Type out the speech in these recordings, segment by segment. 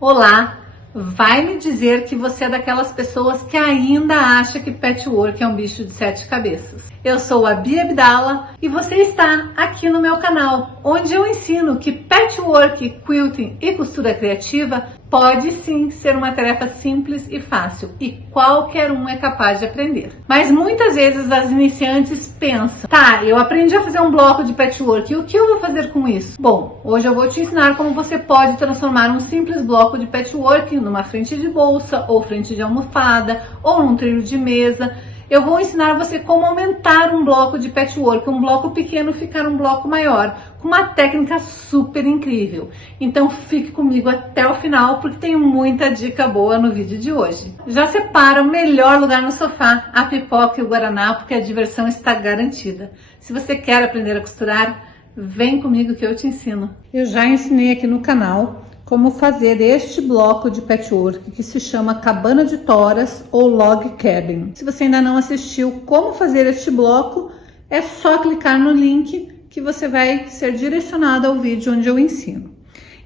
Olá! Vai me dizer que você é daquelas pessoas que ainda acha que patchwork é um bicho de 7 cabeças. Eu sou a Bia Abdala e você está aqui no meu canal, onde eu ensino que patchwork, quilting e costura criativa pode sim ser uma tarefa simples e fácil e qualquer um é capaz de aprender. Mas muitas vezes as iniciantes pensam, tá, eu aprendi a fazer um bloco de patchwork e o que eu vou fazer com isso? Bom, hoje eu vou te ensinar como você pode transformar um simples bloco de patchwork numa frente de bolsa ou frente de almofada ou num trilho de mesa. Eu vou ensinar você como aumentar um bloco de patchwork, um bloco pequeno ficar um bloco maior, com uma técnica super incrível. Então fique comigo até o final, porque tem muita dica boa no vídeo de hoje. Já separa o melhor lugar no sofá, a pipoca e o guaraná, porque a diversão está garantida. Se você quer aprender a costurar, vem comigo que eu te ensino. Eu já ensinei aqui no canal como fazer este bloco de patchwork que se chama cabana de toras ou log cabin. Se você ainda não assistiu como fazer este bloco, é só clicar no link que você vai ser direcionado ao vídeo onde eu ensino.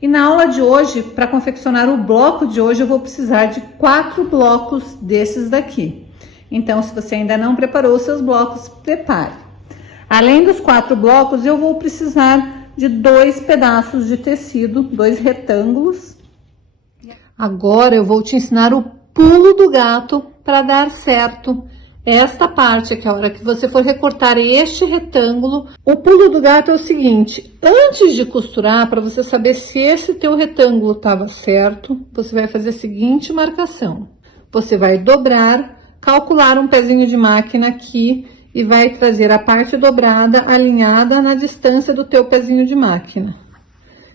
E na aula de hoje, para confeccionar o bloco de hoje, eu vou precisar de 4 blocos desses daqui. Então, se você ainda não preparou os seus blocos, prepare. Além dos 4 blocos, eu vou precisar de 2 pedaços de tecido, 2 retângulos. Agora eu vou te ensinar o pulo do gato para dar certo esta parte aqui. A hora que você for recortar este retângulo, o pulo do gato é o seguinte: antes de costurar, para você saber se esse teu retângulo estava certo, você vai fazer a seguinte marcação. Você vai dobrar, calcular um pezinho de máquina aqui e vai trazer a parte dobrada alinhada na distância do teu pezinho de máquina.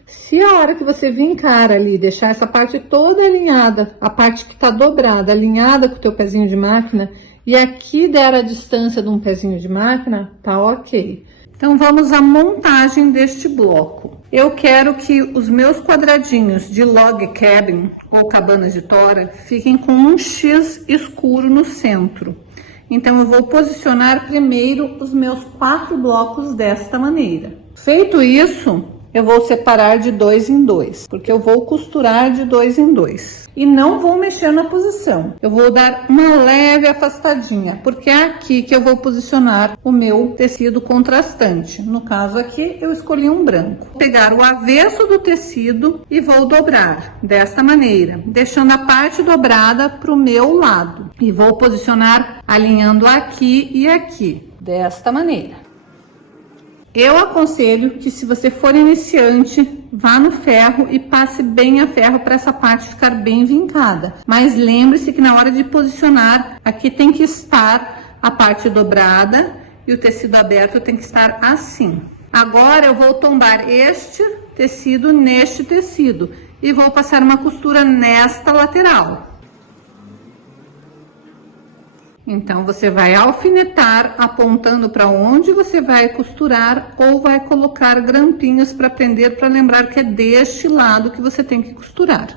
Se a hora que você vincar ali, deixar essa parte toda alinhada, a parte que está dobrada, alinhada com o teu pezinho de máquina, e aqui der a distância de um pezinho de máquina, tá ok. Então, vamos à montagem deste bloco. Eu quero que os meus quadradinhos de log cabin, ou cabana de tora, fiquem com um X escuro no centro. Então, eu vou posicionar primeiro os meus 4 blocos desta maneira. Feito isso, eu vou separar de 2 em 2, porque eu vou costurar de 2 em 2. E não vou mexer na posição. Eu vou dar uma leve afastadinha, porque é aqui que eu vou posicionar o meu tecido contrastante. No caso aqui, eu escolhi um branco. Vou pegar o avesso do tecido e vou dobrar desta maneira, deixando a parte dobrada para o meu lado. E vou posicionar alinhando aqui e aqui, desta maneira. Eu aconselho que, se você for iniciante, vá no ferro e passe bem a ferro para essa parte ficar bem vincada. Mas lembre-se que na hora de posicionar, aqui tem que estar a parte dobrada e o tecido aberto tem que estar assim. Agora eu vou tombar este tecido neste tecido e vou passar uma costura nesta lateral. Então, você vai alfinetar apontando para onde você vai costurar ou vai colocar grampinhos para prender, para lembrar que é deste lado que você tem que costurar.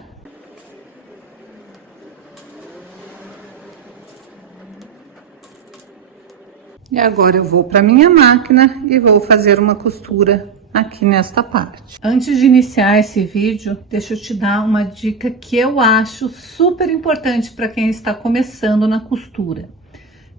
E agora eu vou para minha máquina e vou fazer uma costura aqui nesta parte. Antes de iniciar esse vídeo, deixa eu te dar uma dica que eu acho super importante para quem está começando na costura.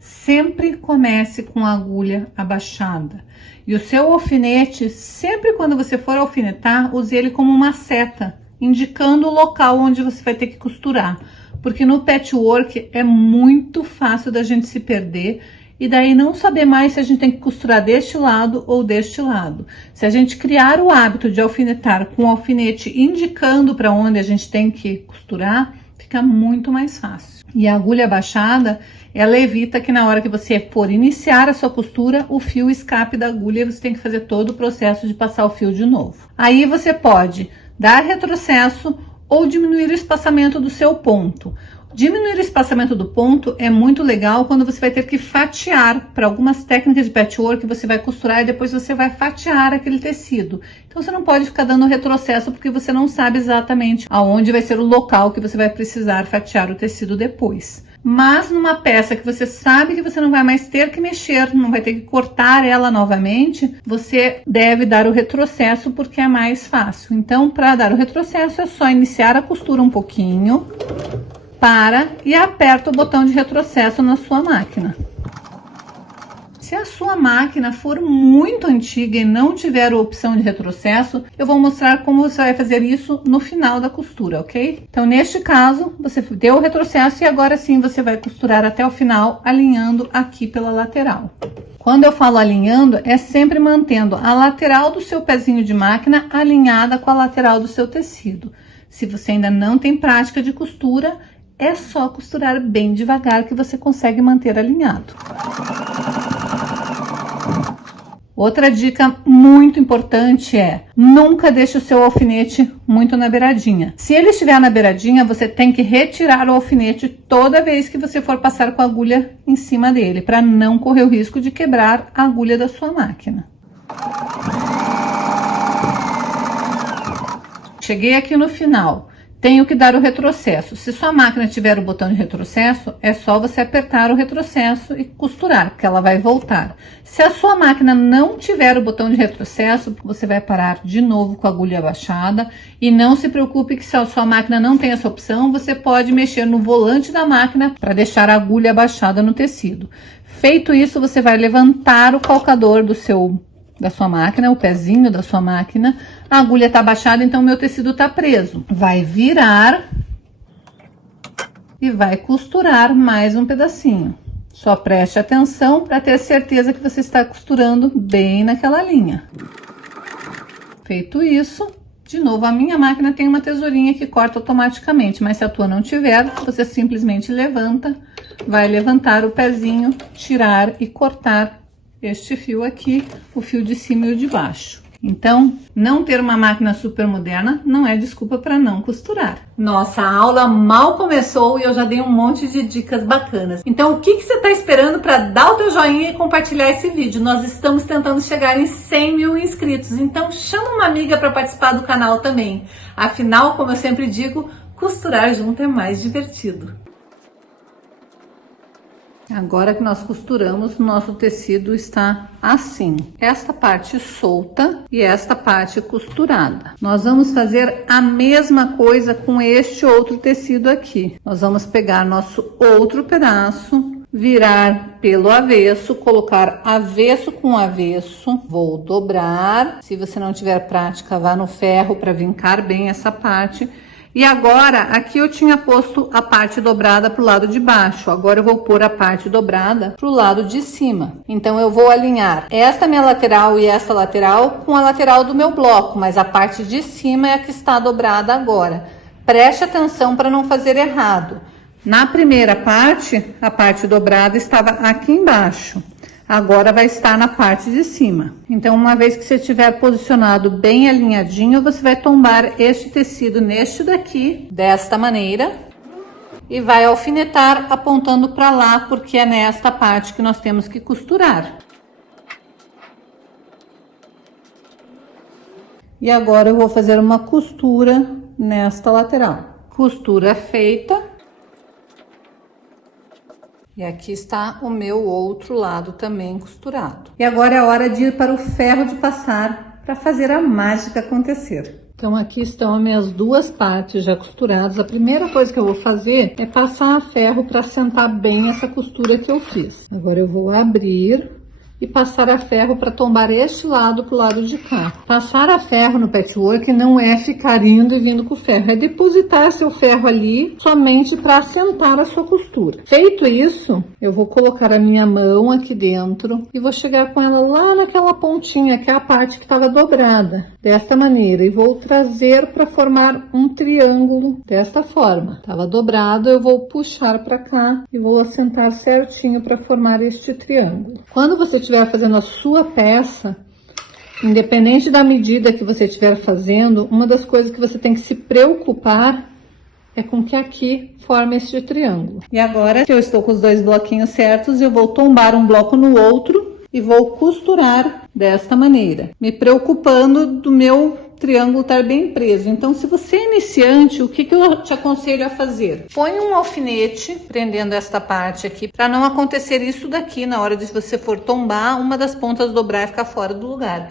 Sempre comece com a agulha abaixada. E o seu alfinete, sempre quando você for alfinetar, use ele como uma seta, indicando o local onde você vai ter que costurar. Porque no patchwork é muito fácil da gente se perder e daí não saber mais se a gente tem que costurar deste lado ou deste lado. Se a gente criar o hábito de alfinetar com o alfinete indicando para onde a gente tem que costurar, fica muito mais fácil. E a agulha abaixada, ela evita que na hora que você for iniciar a sua costura, o fio escape da agulha e você tem que fazer todo o processo de passar o fio de novo. Aí você pode dar retrocesso ou diminuir o espaçamento do seu ponto. Diminuir o espaçamento do ponto é muito legal quando você vai ter que fatiar. Para algumas técnicas de patchwork, você vai costurar e depois você vai fatiar aquele tecido. Então, você não pode ficar dando retrocesso porque você não sabe exatamente aonde vai ser o local que você vai precisar fatiar o tecido depois. Mas numa peça que você sabe que você não vai mais ter que mexer, não vai ter que cortar ela novamente, você deve dar o retrocesso porque é mais fácil. Então, para dar o retrocesso é só iniciar a costura um pouquinho, para e aperta o botão de retrocesso na sua máquina. Se a sua máquina for muito antiga e não tiver a opção de retrocesso, eu vou mostrar como você vai fazer isso no final da costura, ok? Então, neste caso, você deu o retrocesso e agora sim você vai costurar até o final, alinhando aqui pela lateral. Quando eu falo alinhando, é sempre mantendo a lateral do seu pezinho de máquina alinhada com a lateral do seu tecido. Se você ainda não tem prática de costura, é só costurar bem devagar que você consegue manter alinhado. Outra dica muito importante é: nunca deixe o seu alfinete muito na beiradinha. Se ele estiver na beiradinha, você tem que retirar o alfinete toda vez que você for passar com a agulha em cima dele, para não correr o risco de quebrar a agulha da sua máquina. Cheguei aqui no final. Tenho que dar o retrocesso. Se sua máquina tiver o botão de retrocesso, é só você apertar o retrocesso e costurar, porque ela vai voltar. Se a sua máquina não tiver o botão de retrocesso, você vai parar de novo com a agulha abaixada. E não se preocupe que se a sua máquina não tem essa opção, você pode mexer no volante da máquina para deixar a agulha abaixada no tecido. Feito isso, você vai levantar o calcador da sua máquina, o pezinho da sua máquina. A agulha está abaixada, então meu tecido está preso. Vai virar e vai costurar mais um pedacinho. Só preste atenção para ter certeza que você está costurando bem naquela linha. Feito isso, de novo, a minha máquina tem uma tesourinha que corta automaticamente, mas se a tua não tiver, você simplesmente levanta, vai levantar o pezinho, tirar e cortar este fio aqui, o fio de cima e o de baixo. Então, não ter uma máquina super moderna não é desculpa para não costurar. Nossa, a aula mal começou e eu já dei um monte de dicas bacanas. Então, o que você está esperando para dar o teu joinha e compartilhar esse vídeo? Nós estamos tentando chegar em 100 mil inscritos, então chama uma amiga para participar do canal também. Afinal, como eu sempre digo, costurar junto é mais divertido. Agora que nós costuramos, nosso tecido está assim. Esta parte solta e esta parte costurada. Nós vamos fazer a mesma coisa com este outro tecido aqui. Nós vamos pegar nosso outro pedaço, virar pelo avesso, colocar avesso com avesso. Vou dobrar. Se você não tiver prática, vá no ferro para vincar bem essa parte. E agora, aqui eu tinha posto a parte dobrada para o lado de baixo. Agora eu vou pôr a parte dobrada para o lado de cima. Então, eu vou alinhar esta minha lateral e esta lateral com a lateral do meu bloco. Mas a parte de cima é a que está dobrada agora. Preste atenção para não fazer errado. Na primeira parte, a parte dobrada estava aqui embaixo. Agora vai estar na parte de cima. Então, uma vez que você estiver posicionado bem alinhadinho, você vai tombar este tecido neste daqui, desta maneira, e vai alfinetar apontando para lá, porque é nesta parte que nós temos que costurar. E agora eu vou fazer uma costura nesta lateral. Costura feita. E aqui está o meu outro lado também costurado. E agora é a hora de ir para o ferro de passar para fazer a mágica acontecer. Então, aqui estão as minhas duas partes já costuradas. A primeira coisa que eu vou fazer é passar a ferro para assentar bem essa costura que eu fiz. Agora eu vou abrir e passar a ferro para tombar este lado pro lado de cá. Passar a ferro no patchwork não é ficar indo e vindo com o ferro, é depositar seu ferro ali somente para assentar a sua costura. Feito isso, eu vou colocar a minha mão aqui dentro e vou chegar com ela lá naquela pontinha, que é a parte que estava dobrada, desta maneira, e vou trazer para formar um triângulo desta forma. Estava dobrado, eu vou puxar para cá e vou assentar certinho para formar este triângulo. Quando você estiver fazendo a sua peça, independente da medida que você estiver fazendo, uma das coisas que você tem que se preocupar é com que aqui forme este triângulo. E agora que eu estou com os dois bloquinhos certos, eu vou tombar um bloco no outro e vou costurar desta maneira, me preocupando do meu triângulo estar bem preso. Então, se você é iniciante, o que eu te aconselho a fazer? Põe um alfinete prendendo esta parte aqui, para não acontecer isso daqui na hora de você for tombar, uma das pontas dobrar e ficar fora do lugar.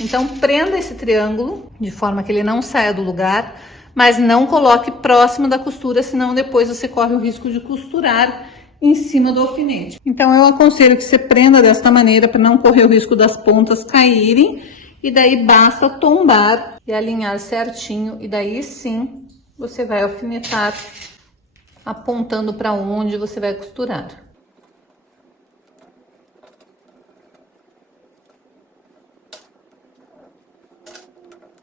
Então, prenda esse triângulo de forma que ele não saia do lugar, mas não coloque próximo da costura, senão depois você corre o risco de costurar em cima do alfinete. Então, eu aconselho que você prenda desta maneira para não correr o risco das pontas caírem, e daí basta tombar e alinhar certinho, e daí sim você vai alfinetar apontando para onde você vai costurar.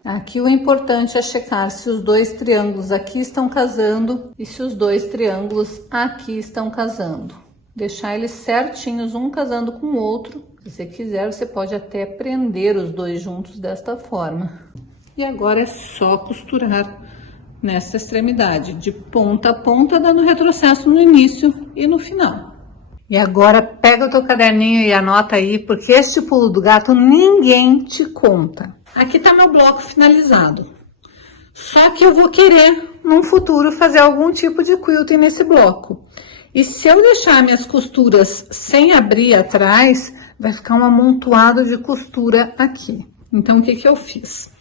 Aqui o importante é checar se os dois triângulos aqui estão casando e se os dois triângulos aqui estão casando. Deixar eles certinhos, um casando com o outro. Se você quiser, você pode até prender os dois juntos desta forma. E agora é só costurar nessa extremidade, de ponta a ponta, dando retrocesso no início e no final. E agora pega o teu caderninho e anota aí, porque este pulo do gato ninguém te conta. Aqui tá meu bloco finalizado. Só que eu vou querer, num futuro, fazer algum tipo de quilting nesse bloco. E se eu deixar minhas costuras sem abrir atrás, vai ficar um amontoado de costura aqui. Então, o que que eu fiz?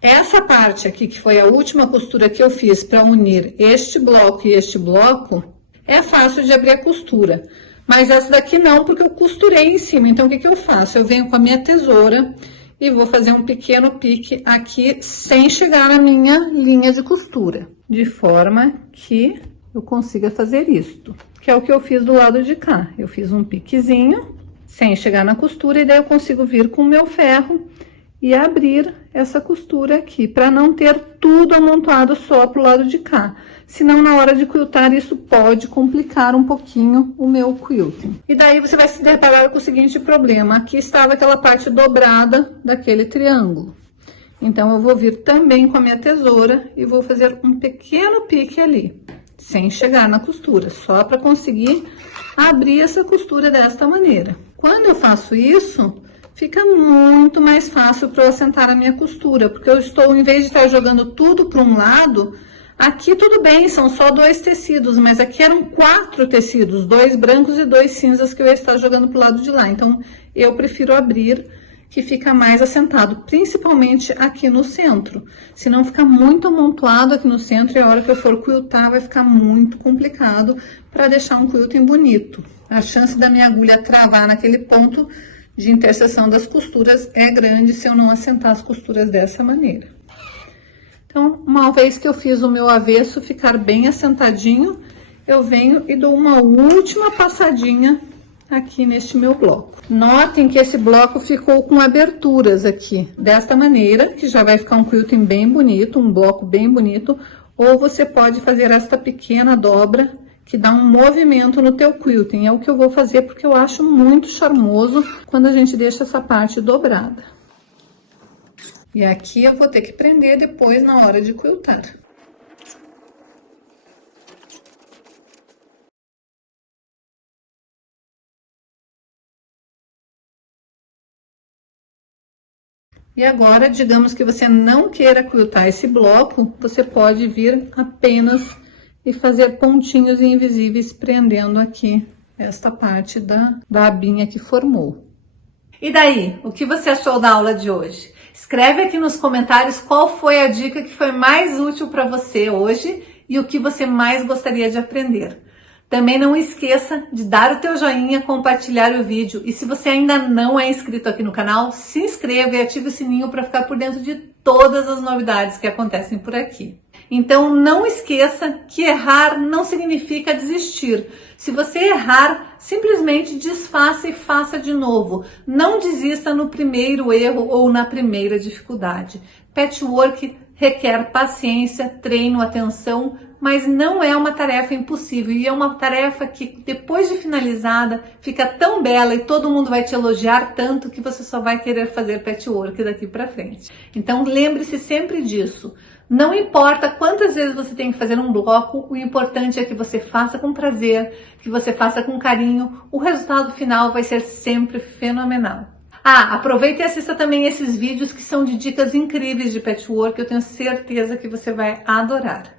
Essa parte aqui, que foi a última costura que eu fiz para unir este bloco e este bloco, é fácil de abrir a costura. Mas essa daqui não, porque eu costurei em cima. Então, o que que eu faço? Eu venho com a minha tesoura e vou fazer um pequeno pique aqui, sem chegar na minha linha de costura. De forma que eu consiga fazer isto, que é o que eu fiz do lado de cá. Eu fiz um piquezinho, sem chegar na costura, e daí eu consigo vir com o meu ferro e abrir essa costura aqui, para não ter tudo amontoado só pro lado de cá. Senão, na hora de quiltar, isso pode complicar um pouquinho o meu quilting. E daí, você vai se deparar com o seguinte problema. Aqui estava aquela parte dobrada daquele triângulo. Então, eu vou vir também com a minha tesoura e vou fazer um pequeno pique ali, sem chegar na costura, só para conseguir abrir essa costura desta maneira. Quando eu faço isso, fica muito mais fácil para eu assentar a minha costura, porque eu estou, em vez de estar jogando tudo para um lado, aqui tudo bem, são só 2 tecidos, mas aqui eram 4 tecidos, 2 brancos e 2 cinzas que eu ia estar jogando para o lado de lá. Então, eu prefiro abrir, que fica mais assentado, principalmente aqui no centro. Senão fica muito amontoado aqui no centro, e a hora que eu for quiltar vai ficar muito complicado para deixar um quilting bonito. A chance da minha agulha travar naquele ponto de interseção das costuras é grande se eu não assentar as costuras dessa maneira. Então, uma vez que eu fiz o meu avesso ficar bem assentadinho, eu venho e dou uma última passadinha aqui neste meu bloco. Notem que esse bloco ficou com aberturas aqui, desta maneira, que já vai ficar um quilting bem bonito, um bloco bem bonito, ou você pode fazer esta pequena dobra, que dá um movimento no teu quilting. É o que eu vou fazer, porque eu acho muito charmoso quando a gente deixa essa parte dobrada. E aqui eu vou ter que prender depois na hora de quiltar. E agora, digamos que você não queira quiltar esse bloco, você pode vir apenas e fazer pontinhos invisíveis prendendo aqui esta parte da abinha que formou. E daí, o que você achou da aula de hoje? Escreve aqui nos comentários qual foi a dica que foi mais útil para você hoje e o que você mais gostaria de aprender. Também não esqueça de dar o teu joinha, compartilhar o vídeo, e se você ainda não é inscrito aqui no canal, se inscreva e ative o sininho para ficar por dentro de todas as novidades que acontecem por aqui. Então não esqueça que errar não significa desistir. Se você errar, simplesmente desfaça e faça de novo. Não desista no primeiro erro ou na primeira dificuldade. Patchwork requer paciência, treino, atenção, mas não é uma tarefa impossível, e é uma tarefa que, depois de finalizada, fica tão bela e todo mundo vai te elogiar tanto que você só vai querer fazer patchwork daqui para frente. Então lembre-se sempre disso. Não importa quantas vezes você tem que fazer um bloco, o importante é que você faça com prazer, que você faça com carinho, o resultado final vai ser sempre fenomenal. Ah, aproveita e assista também esses vídeos que são de dicas incríveis de patchwork, eu tenho certeza que você vai adorar.